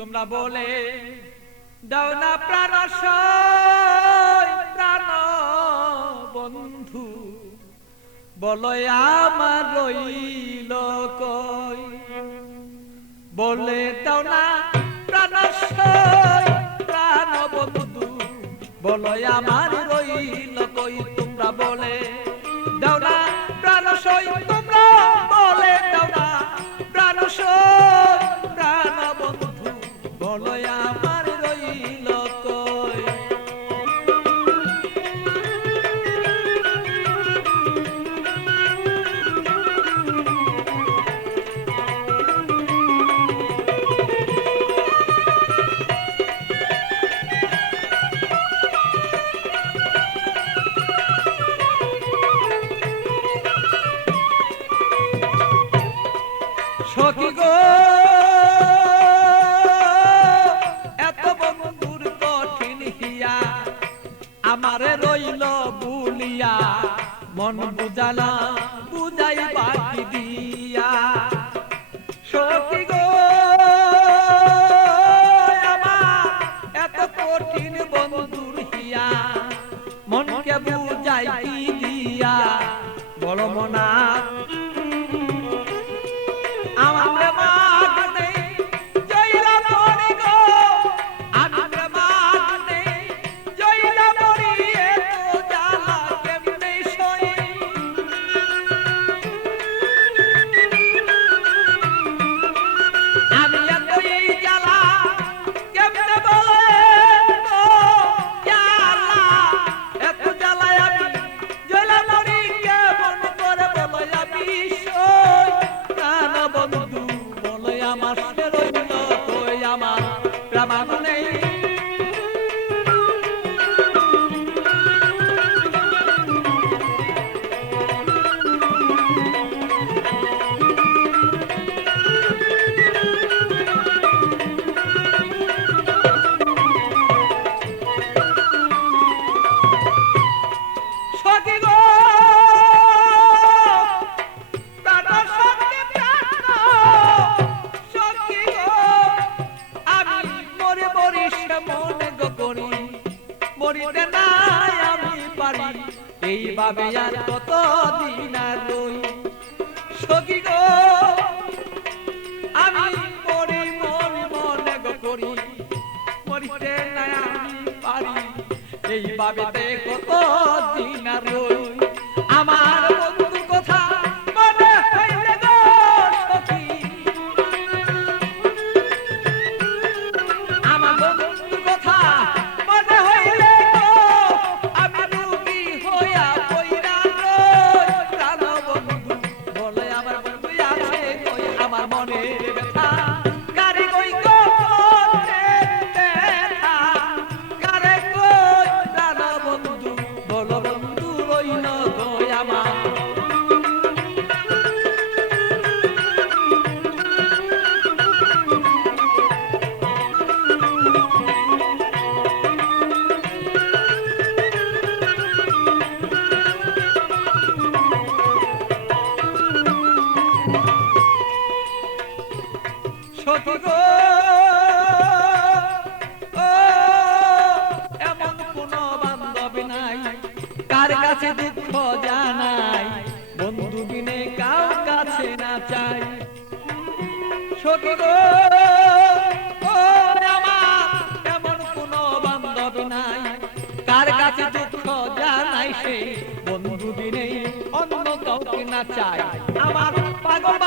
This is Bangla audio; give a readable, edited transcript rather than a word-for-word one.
তোমরা বলে দাও না প্রাণ প্রাণ বন্ধু, বলো আমার রইল কই। বলে দাও না প্রাণ প্রাণ বন্ধু, বলো আমার রইল কই। তোমরা বলে দাও না প্রাণ তোমরা বলে দাও না প্রাণ প্রাণ বন্ধু, বলো আমার রইল কই। সখী গো এত বন্ধুর কঠিন হিয়া, আমারে রইল বুলিয়া, মন বুঝালা বুঝাই বাকি দিয়া। সখী গো আমার এত কঠিন বন্ধুর হিয়া, মনকে বুঝাই কি দিয়া। বড় মনা মরিতে নাই আমি পারি, এইভাবে আর কতদিন আর রই। সখী গো আমি মরি মরি মনে গো করি, মরিতে নাই আমি পারি, এইভাবে কতদিন আর রই। আমার বন্ধুর কথা মনে হইলে গো সখী, আমার বন্ধুর কথা মনে হইলে আমি রুগী হইয়া পইরা রই। প্রাণ বন্ধু বলে আমার বন্ধু আছে কই, আমার মনের ব্যথা কারে কই গো ব্যথা কারে কই। প্রাণ বন্ধু বলো বন্ধু রইল কই আমার। সখী গো এমন কোন বান্ধব নাই, কার কাছে দুঃখ জানাই, বন্ধু বিনে কার কাছে না চাই। সখী গো আমার এমন কোন বান্ধব নাই, কার কাছে দুঃখ জানাই, সে বন্ধু বিনে অন্য কাউকে না চাই। আমার পাগল